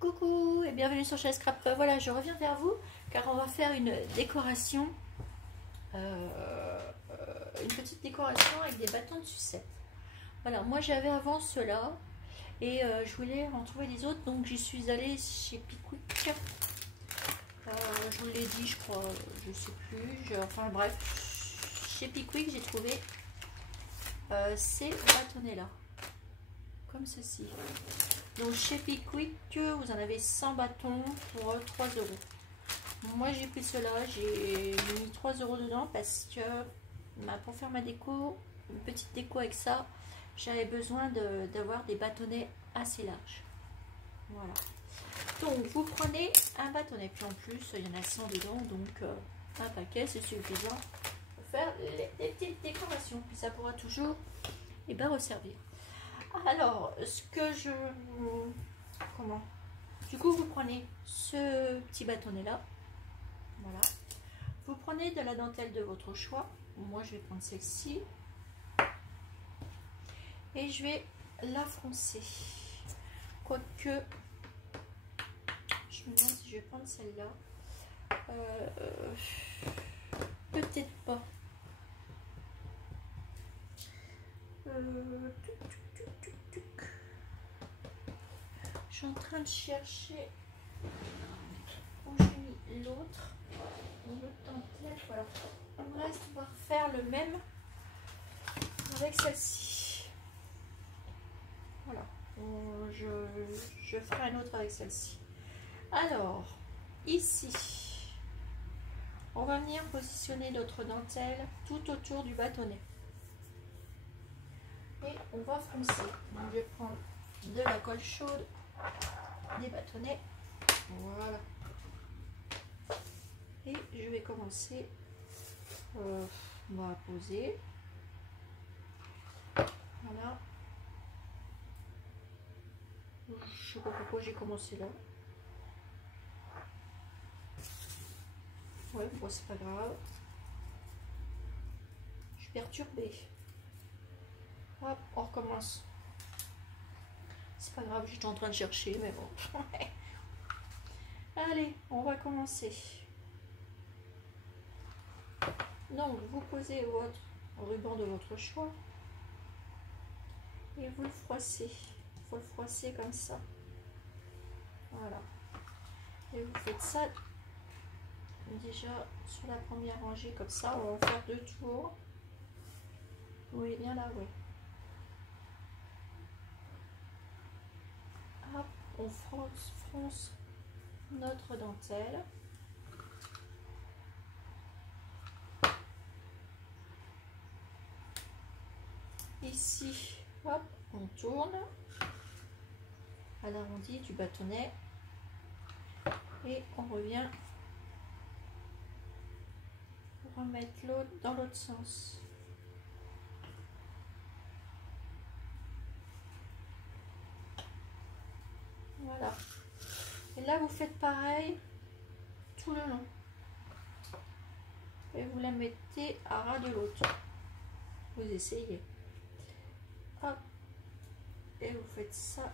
Coucou et bienvenue sur Chaise Scrap. Voilà, je reviens vers vous car on va faire une décoration, une petite décoration avec des bâtons de sucette. Voilà, moi j'avais avant cela et je voulais en trouver des autres, donc j'y suis allée chez Pickwick. Je vous l'ai dit, je crois, je sais plus. Enfin bref, chez Pickwick j'ai trouvé ces bâtonnets là, comme ceci. Donc chez Pickwick, vous en avez 100 bâtons pour 3 €. Moi j'ai pris cela, j'ai mis 3 € dedans parce que pour faire ma déco, une petite déco avec ça, j'avais besoin d'avoir des bâtonnets assez larges. Voilà. Donc vous prenez un bâtonnet, puis en plus il y en a 100 dedans, donc un paquet c'est suffisant pour faire des petites décorations. Puis ça pourra toujours resservir. Alors, ce que je... Comment? Du coup, vous prenez ce petit bâtonnet là. Voilà. Vous prenez de la dentelle de votre choix. Moi, je vais prendre celle-ci. Et je vais la froncer. Quoique, je me demande si je vais prendre celle-là. Peut-être pas. Je suis en train de chercher où j'ai mis l'autre dentelle. Voilà. Il me reste, on va refaire le même avec celle-ci. Voilà. Je ferai un autre avec celle-ci. Alors, ici, on va venir positionner notre dentelle tout autour du bâtonnet. Et on va froncer. Donc, je vais prendre de la colle chaude, des bâtonnets. Voilà. Et je vais commencer. On va poser. Voilà. Je sais pas pourquoi j'ai commencé là. Ouais, bon, c'est pas grave. Je suis perturbée. Hop, on recommence. C'est pas grave, j'étais en train de chercher, mais bon. Allez, on va commencer. Donc, vous posez votre ruban de votre choix et vous le froissez. Il faut le froisser comme ça. Voilà. Et vous faites ça déjà sur la première rangée, comme ça. On va faire 2 tours. Vous voyez bien là, oui. Hop, on fronce notre dentelle. Ici, hop, on tourne à l'arrondi du bâtonnet et on revient pour remettre l'autre dans l'autre sens. Voilà. Et là, vous faites pareil tout le long. Et vous la mettez à ras de l'autre. Vous essayez. Hop. Et vous faites ça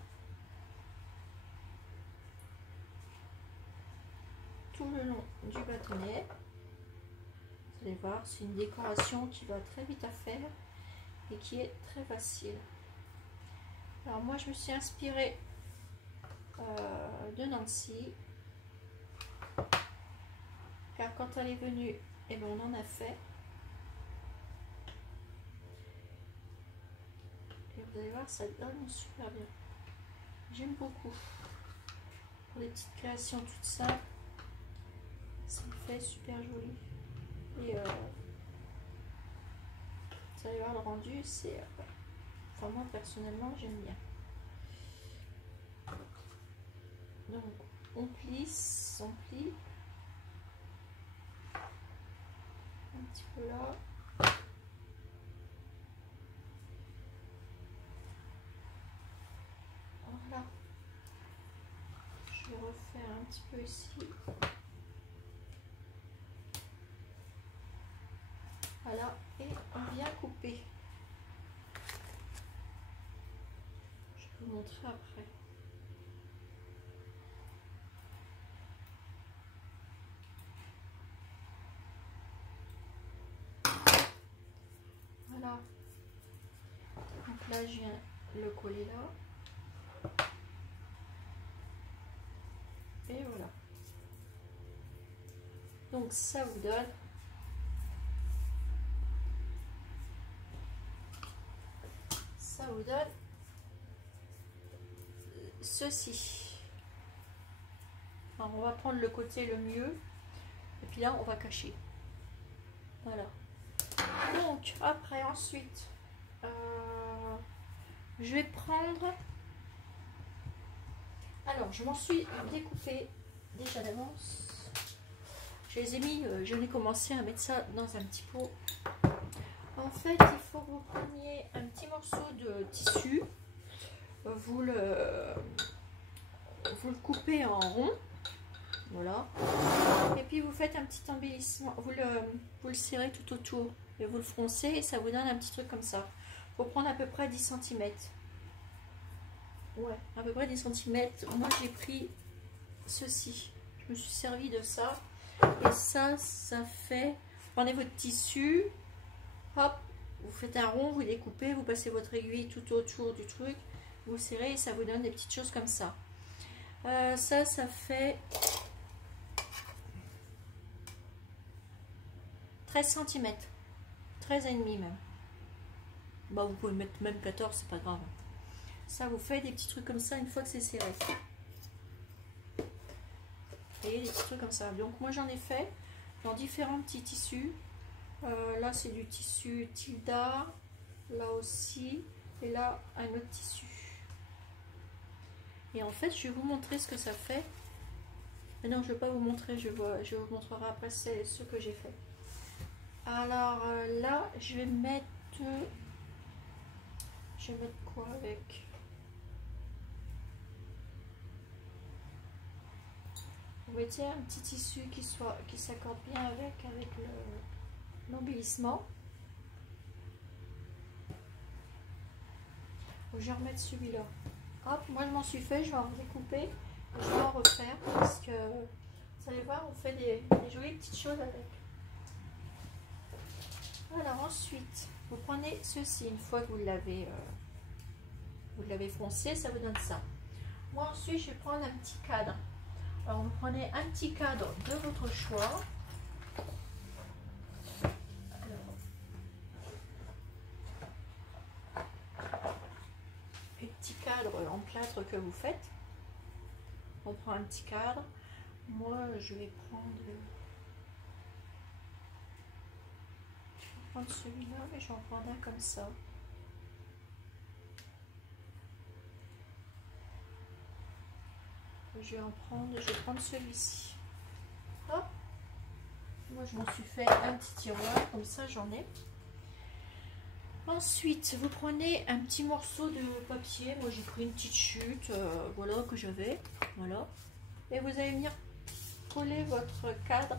tout le long du bâtonnet. Vous allez voir, c'est une décoration qui va très vite à faire et qui est très facile. Alors moi, je me suis inspirée de Nancy, car quand elle est venue, eh ben, on en a fait. Et vous allez voir, ça donne super bien. J'aime beaucoup. Pour les petites créations toutes simples, ça me fait super joli. Et vous allez voir le rendu, c'est... Enfin, moi personnellement, j'aime bien. Donc, on plisse, on plie. Un petit peu là. Voilà. Je vais refaire un petit peu ici. Voilà. Et on vient couper. Je vais vous montrer après. là je viens le coller là. Et voilà. Donc ça vous donne ceci. Alors on va prendre le côté le mieux et puis là on va cacher. Voilà. Donc après ensuite je vais prendre, alors je m'en suis découpé déjà d'avance, je les ai mis, j'en ai commencé à mettre ça dans un petit pot. En fait il faut que vous preniez un petit morceau de tissu, vous le coupez en rond, voilà, et puis vous faites un petit embellissement, vous le serrez tout autour et vous le froncez et ça vous donne un petit truc comme ça. Il faut prendre à peu près 10 cm. Ouais, à peu près 10 cm. Moi j'ai pris ceci, je me suis servi de ça, et ça fait, prenez votre tissu, hop, vous faites un rond, vous découpez, vous passez votre aiguille tout autour du truc, vous serrez et ça vous donne des petites choses comme ça. Ça fait 13 cm, 13 et demi même. Bah, vous pouvez mettre même 14, c'est pas grave. Ça vous fait des petits trucs comme ça une fois que c'est serré. Et des petits trucs comme ça. Donc moi j'en ai fait dans différents petits tissus. Là c'est du tissu Tilda, là aussi, et là un autre tissu. Et en fait je vais vous montrer ce que ça fait. Mais non, je ne vais pas vous montrer, je vous montrerai après ce que j'ai fait. Alors là je vais mettre quoi avec? Vous mettez un petit tissu qui s'accorde bien avec l'embellissement. Je vais remettre celui-là. Hop, moi je m'en suis fait, je vais en découper et je vais en refaire parce que vous allez voir, on fait des jolies petites choses avec. Alors ensuite, vous prenez ceci une fois que vous l'avez froncé, ça vous donne ça. Moi ensuite, je vais prendre un petit cadre. Alors vous prenez un petit cadre de votre choix. Un petit cadre en plâtre que vous faites. On prend un petit cadre. Moi je vais prendre celui-là, mais je vais en prendre un comme ça. Je vais prendre celui-ci. Hop. Moi je m'en suis fait un petit tiroir, comme ça j'en ai. Ensuite vous prenez un petit morceau de papier. Moi j'ai pris une petite chute, voilà, que j'avais, voilà, et vous allez venir coller votre cadre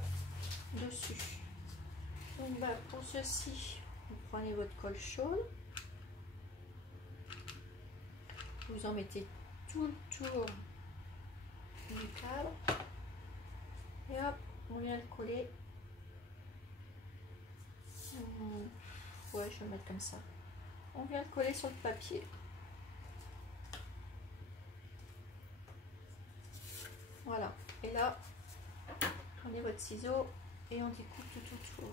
dessus. Donc bah, pour ceci vous prenez votre colle chaude, vous en mettez tout le tour du cadre et hop, on vient le coller. Ouais, je vais le mettre comme ça. On vient le coller sur le papier. Voilà. Et là, prenez votre ciseau et on découpe tout autour.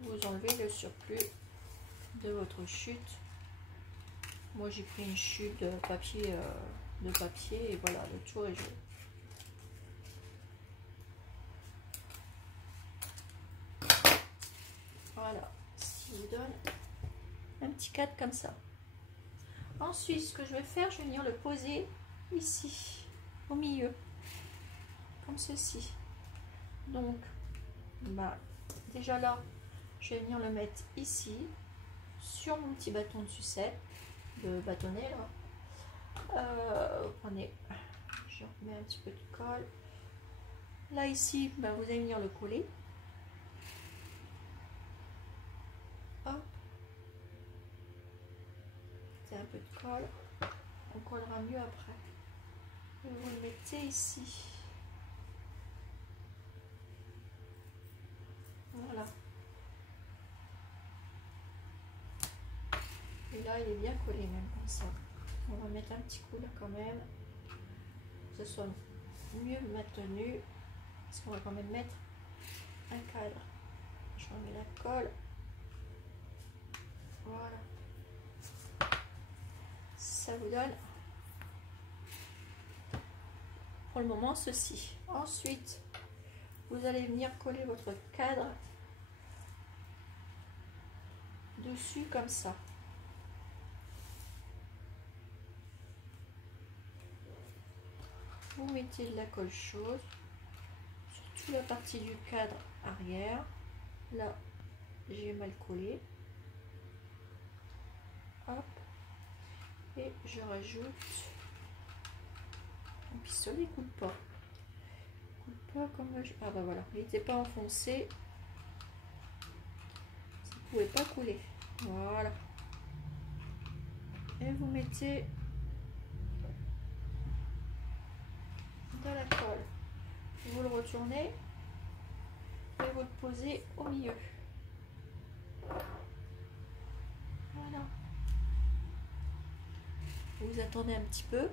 Vous enlevez le surplus de votre chute. Moi, j'ai pris une chute de papier et voilà, le tour est joué. Voilà, ce qui vous donne un petit cadre comme ça. Ensuite, ce que je vais faire, je vais venir le poser ici, au milieu, comme ceci. Donc, bah, déjà là, je vais venir le mettre ici, sur mon petit bâton de sucette, de bâtonnet là. Prenez, je remets un petit peu de colle. Là, ici, bah, vous allez venir le coller. Hop. C'est un peu de colle. On collera mieux après. Et vous le mettez ici. Voilà. Et là, il est bien collé même comme ça. On va mettre un petit coup là quand même, que ce soit mieux maintenu. Parce qu'on va quand même mettre un cadre. Je remets la colle. Voilà. Ça vous donne pour le moment ceci. Ensuite, vous allez venir coller votre cadre dessus comme ça. Vous mettez de la colle chaude sur toute la partie du cadre arrière. Là, j'ai mal collé. Hop. Et je rajoute un pistolet, coupe pas. Coupe pas comme je... Ah bah voilà, il n'était pas enfoncé. Ça ne pouvait pas couler. Voilà. Et vous mettez de la colle. Vous le retournez et vous le posez au milieu. Voilà. Vous attendez un petit peu.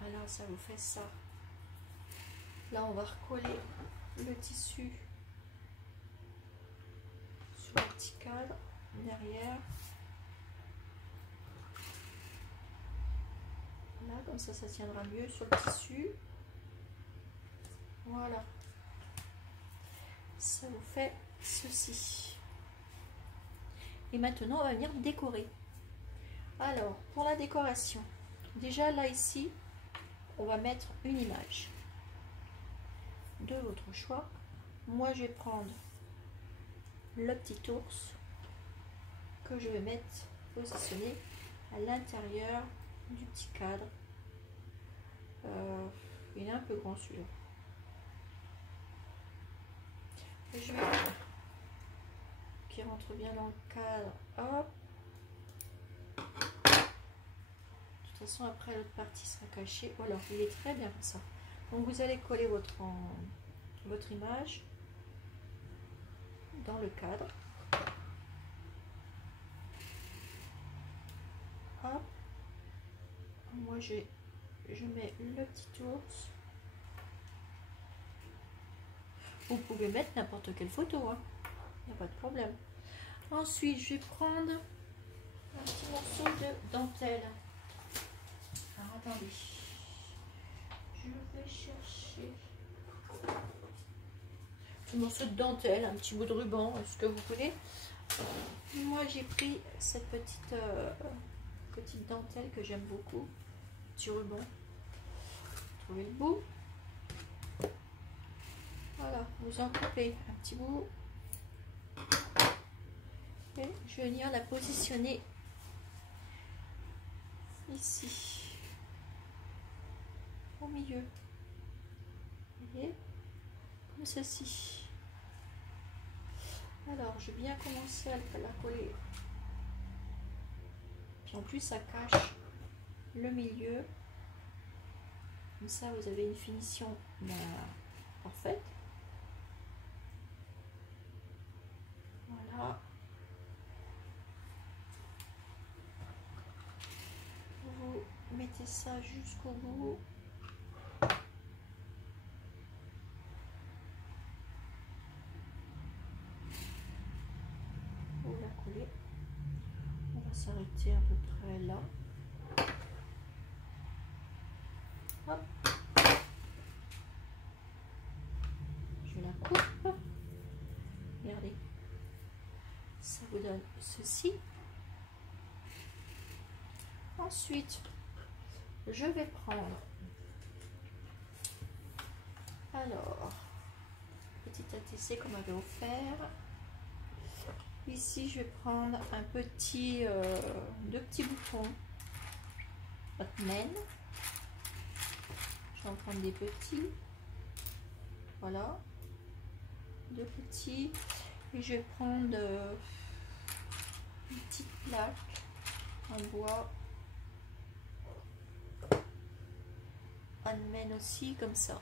Alors ça vous fait ça. Là on va recoller le tissu sur le petit cadre derrière. Là comme ça tiendra mieux sur le tissu. Voilà. Ça vous fait ceci. Et maintenant on va venir décorer. Alors pour la décoration, déjà là ici on va mettre une image de votre choix. Moi je vais prendre le petit ours que je vais mettre positionné à l'intérieur du petit cadre. Il est un peu grand celui-là. Je vais qui rentre bien dans le cadre. Hop. De toute façon après l'autre partie sera cachée. Voilà, il est très bien comme ça. Donc vous allez coller votre image dans le cadre. Hop. Moi je mets le petit ours. Vous pouvez mettre n'importe quelle photo, hein. Il n'y a pas de problème. Ensuite je vais prendre un petit morceau de dentelle. Alors attendez, je vais chercher un morceau de dentelle, un petit bout de ruban, ce que vous voulez. Moi j'ai pris cette petite dentelle que j'aime beaucoup, petit ruban. Trouvez le bout. Voilà, vous en coupez un petit bout. Et je vais venir la positionner ici, au milieu. Vous voyez, comme ceci. Alors, je vais bien commencer à la coller. Puis en plus, ça cache le milieu. Comme ça, vous avez une finition parfaite. Voilà. Vous mettez ça jusqu'au bout. Vous la collez. On va s'arrêter à peu près là. Hop. Je la coupe. Regardez. Ça vous donne ceci. Ensuite, je vais prendre, alors, petit ATC qu'on m'avait offert. Ici, je vais prendre un petit, deux petits boutons Hotman. Je vais en prendre des petits. Voilà, deux petits. Et je vais prendre une petite plaque en bois. Hotman aussi, comme ça.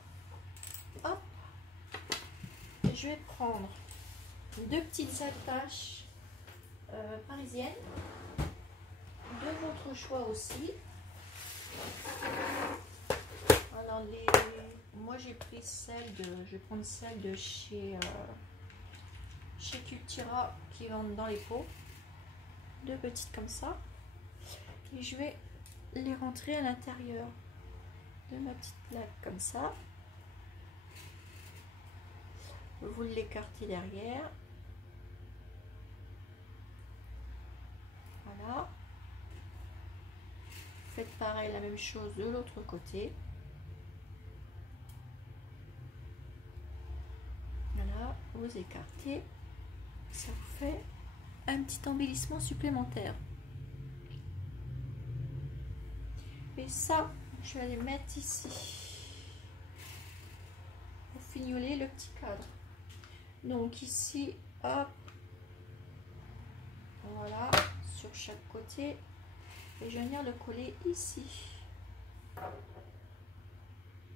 Hop. Et je vais prendre deux petites attaches parisiennes de votre choix aussi. Alors moi j'ai pris celle de, je vais prendre celle de chez Cultura qui vendent dans les pots, deux petites comme ça, et je vais les rentrer à l'intérieur de ma petite plaque comme ça. Vous l'écartez derrière, voilà. Faites pareil, la même chose de l'autre côté. Voilà, vous écartez, ça vous fait un petit embellissement supplémentaire. Et ça, je vais les mettre ici pour fignoler le petit cadre. Donc ici, hop, voilà, sur chaque côté, et je vais venir le coller ici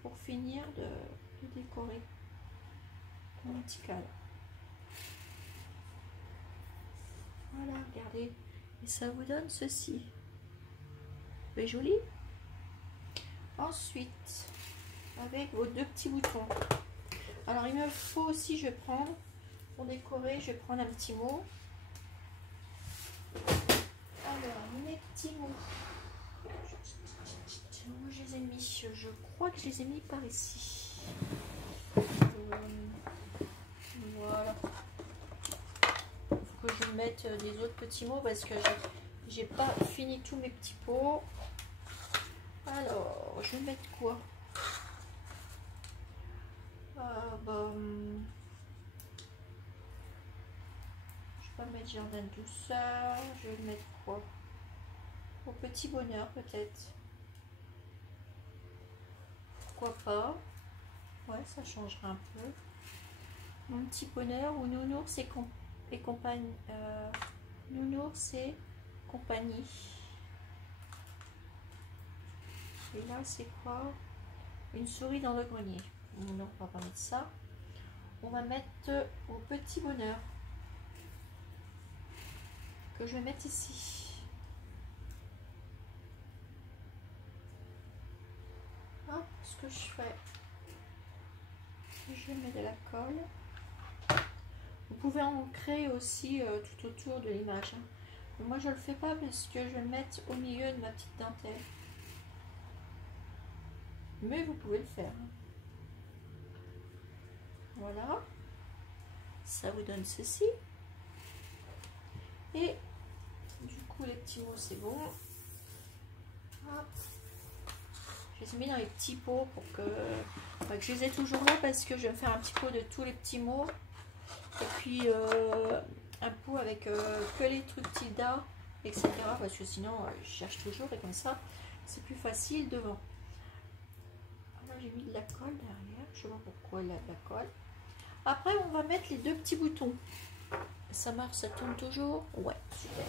pour finir de décorer mon petit cadre. Voilà, regardez, et ça vous donne ceci. C'est joli. Ensuite, avec vos deux petits boutons. Alors il me faut aussi, je vais prendre pour décorer, je vais prendre un petit mot. Alors mes petits mots, où je les ai mis, je crois que je les ai mis par ici. Voilà. Il faut que je mette des autres petits mots parce que j'ai pas fini tous mes petits pots. Alors je vais mettre quoi? Je vais mettre jardin de douceur, je vais mettre quoi? Au petit bonheur peut-être. Pourquoi pas? Ouais, ça changera un peu. Mon petit bonheur ou nounours et compagnie. Nounours et compagnie. Et là c'est quoi? Une souris dans le grenier. Non, on va pas mettre ça. On va mettre au petit bonheur. Que je vais mettre ici. Hop, ce que je fais, je mets de la colle. Vous pouvez en créer aussi tout autour de l'image. Moi je le fais pas parce que je vais le mettre au milieu de ma petite dentelle. Mais vous pouvez le faire. Voilà. Ça vous donne ceci. Et du coup les petits mots c'est bon. Hop. Je les ai mis dans les petits pots pour que je les ai toujours là parce que je vais me faire un petit pot de tous les petits mots. Et puis un pot avec que les trucs tilda, etc. Parce que sinon je cherche toujours et comme ça c'est plus facile devant. Là j'ai mis de la colle derrière. Je sais pas pourquoi il y a de la colle. Après on va mettre les deux petits boutons. Ça marche, ça tourne toujours. Ouais, super.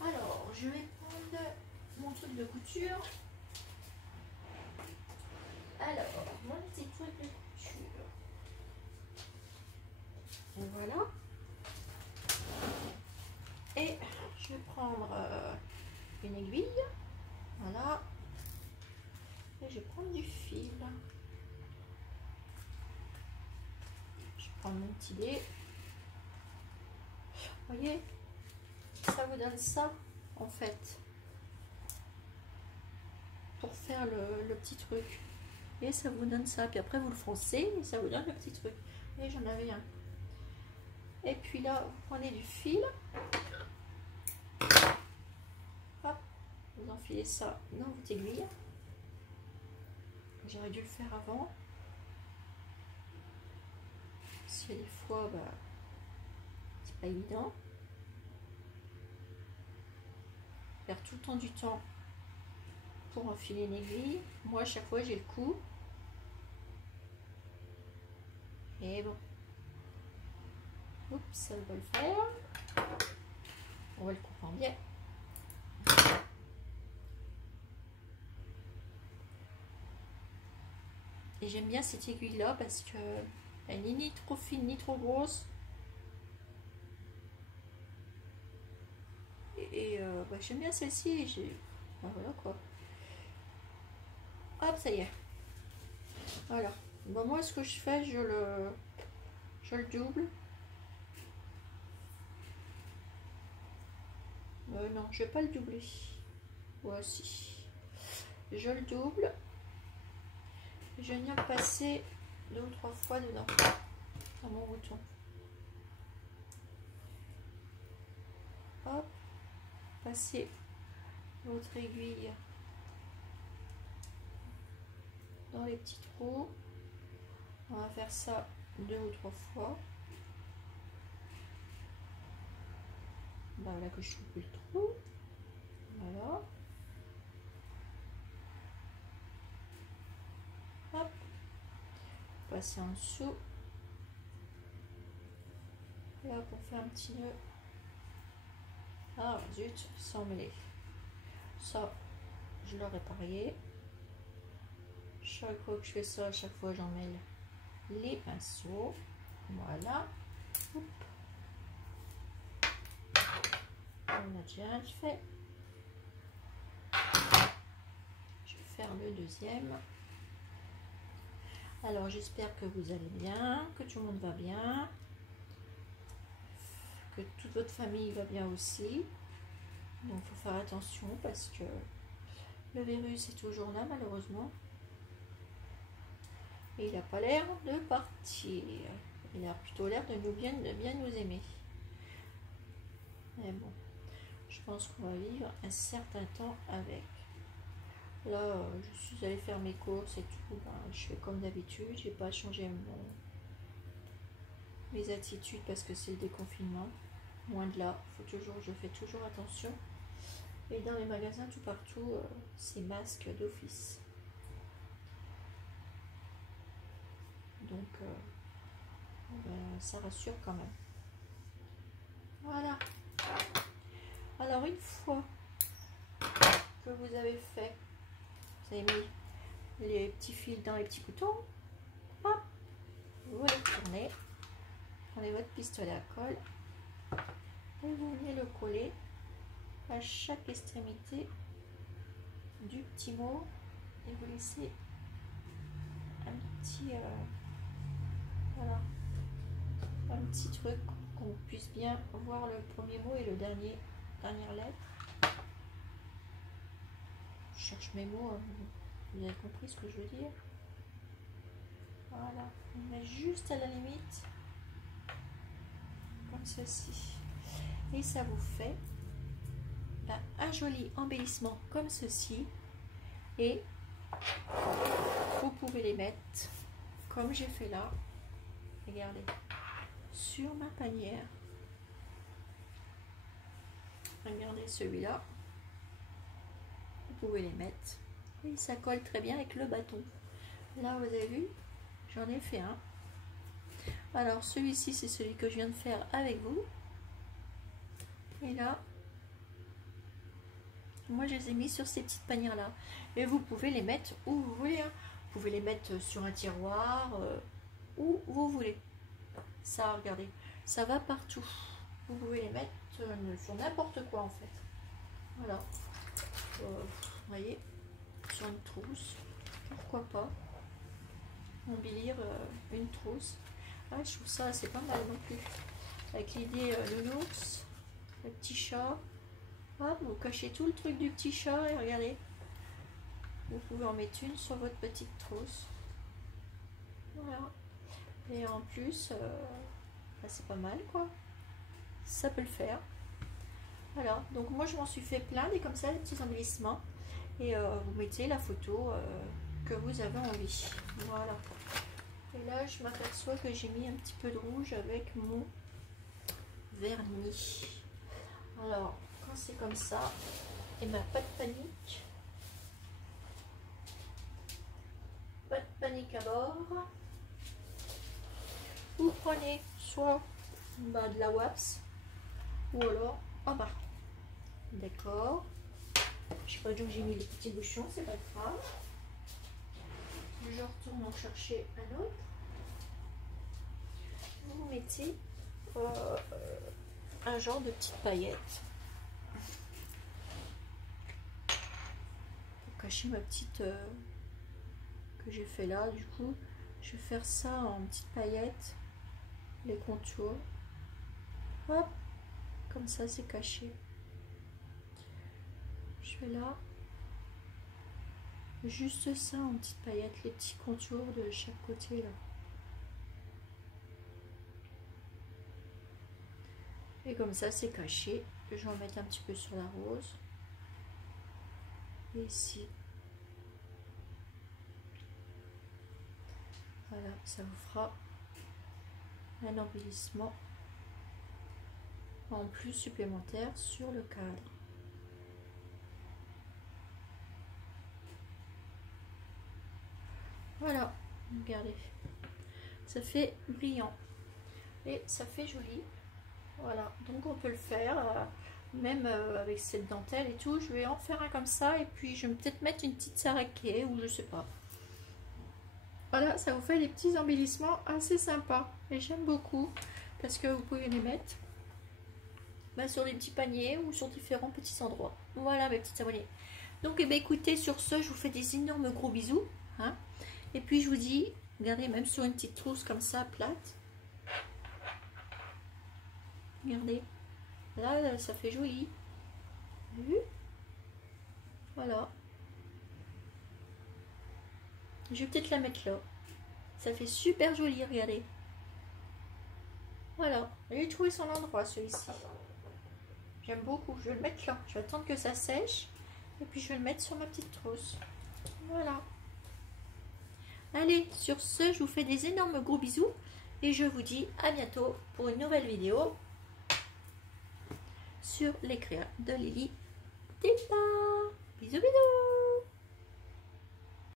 Alors je vais prendre mon truc de couture. Alors, mon petit truc de couture. Et voilà. Et je vais prendre une aiguille. Voilà. Et je vais prendre du fil. Je vais prendre mon petit dé. Vous voyez, ça vous donne ça en fait. Pour faire le petit truc. Et ça vous donne ça. Puis après vous le froncez et ça vous donne le petit truc. Et j'en avais un. Et puis là, vous prenez du fil. Hop, vous enfilez ça dans votre aiguille. J'aurais dû le faire avant. Parce que des fois, c'est pas évident. Faire tout le temps du temps pour enfiler une aiguille. Moi, à chaque fois, j'ai le coup. Et bon. Oups, ça va le faire. On va le couper en biais. Et j'aime bien cette aiguille là parce que elle n'est ni trop fine ni trop grosse. bah, j'aime bien celle-ci. Ben, voilà quoi. Hop, ça y est. Voilà. Bon, moi, ce que je fais, je le double. Non, je vais pas le doubler. Voici. Je le double. Je viens passer 2 ou 3 fois dedans. Dans mon bouton. Hop. Passer l'autre aiguille dans les petits trous. On va faire ça 2 ou 3 fois. Bah voilà que je trouve plus le trou. Voilà. Hop. Passer en dessous. Et hop, on fait un petit nœud. Ah zut, sans mêler. Ça, je l'aurais parié. Chaque fois que je fais ça, à chaque fois j'en mêle les pinceaux. Voilà. Hop. On a déjà fait. Je vais faire le deuxième. Alors j'espère que vous allez bien, que tout le monde va bien, que toute votre famille va bien aussi. Donc il faut faire attention parce que le virus est toujours là malheureusement. Et il n'a pas l'air de partir. Il a plutôt l'air de bien nous aimer. Mais bon, je pense qu'on va vivre un certain temps avec. Là, je suis allée faire mes courses et tout. Ben, je fais comme d'habitude. J'ai pas changé mes attitudes parce que c'est le déconfinement. Loin de là, je fais toujours attention. Et dans les magasins, tout partout, c'est masque d'office. Donc, ben, ça rassure quand même. Voilà. Alors, une fois que vous avez fait, vous avez mis les petits fils dans les petits boutons, hop, vous les tournez, prenez votre pistolet à colle et vous venez le coller à chaque extrémité du petit mot et vous laissez un petit voilà, un petit truc qu'on puisse bien voir le premier mot et le dernière lettre. Je cherche mes mots, hein. Vous avez compris ce que je veux dire. Voilà, on met juste à la limite comme ceci et ça vous fait un joli embellissement comme ceci. Et vous pouvez les mettre comme j'ai fait là, regardez, sur ma panière. Regardez celui-là, vous pouvez les mettre et ça colle très bien avec le bâton. Là vous avez vu, j'en ai fait un. Alors celui-ci c'est celui que je viens de faire avec vous. Et là moi je les ai mis sur ces petites panières là et vous pouvez les mettre où vous voulez, hein. Vous pouvez les mettre sur un tiroir, où vous voulez. Ça, regardez, ça va partout. Vous pouvez les mettre sur n'importe quoi en fait. Voilà. Vous voyez, sur une trousse, pourquoi pas embellir une trousse. Ah, je trouve ça c'est pas mal non plus. Avec l'idée de l'ours, le petit chat. Hop, vous cachez tout le truc du petit chat et regardez. Vous pouvez en mettre une sur votre petite trousse. Voilà. Et en plus, bah, c'est pas mal quoi. Ça peut le faire. Voilà. Donc moi je m'en suis fait plein des comme ça, des petits embellissements. Et vous mettez la photo que vous avez envie. Voilà. Et là je m'aperçois que j'ai mis un petit peu de rouge avec mon vernis. Alors quand c'est comme ça, et ben pas de panique. Pas de panique à bord. Vous prenez soit de la wax ou alors en bas. D'accord. Je sais pas d'où j'ai mis les petits bouchons, c'est pas grave. Je retourne en chercher un autre. Vous mettez un genre de petites paillettes. cacher ma petite que j'ai fait là. Du coup, je vais faire ça en petites paillettes, les contours. Hop, comme ça c'est caché. Je fais là juste ça en petites paillettes, les petits contours de chaque côté là. Et comme ça c'est caché. Je vais en mettre un petit peu sur la rose. Et ici. Voilà, ça vous fera un embellissement en plus supplémentaire sur le cadre. Voilà, regardez, ça fait brillant et ça fait joli. Voilà, donc on peut le faire même avec cette dentelle et tout. Je vais en faire un comme ça et puis je vais peut-être mettre une petite saraké ou je sais pas. Voilà, ça vous fait des petits embellissements assez sympas et j'aime beaucoup parce que vous pouvez les mettre sur des petits paniers ou sur différents petits endroits. Voilà mes petits abonnés. Donc écoutez, sur ce, je vous fais des énormes gros bisous. Hein, et puis je vous dis, regardez, même sur une petite trousse comme ça, plate. Regardez, là, ça fait joli. Vous avez vu? Voilà. Je vais peut-être la mettre là. Ça fait super joli, regardez. Voilà, j'ai trouvé son endroit, celui-ci. J'aime beaucoup. Je vais le mettre là. Je vais attendre que ça sèche. Et puis je vais le mettre sur ma petite trousse. Voilà. Allez, sur ce, je vous fais des énormes gros bisous. Et je vous dis à bientôt pour une nouvelle vidéo sur les créas de Lily Tepa. Bisous, bisous.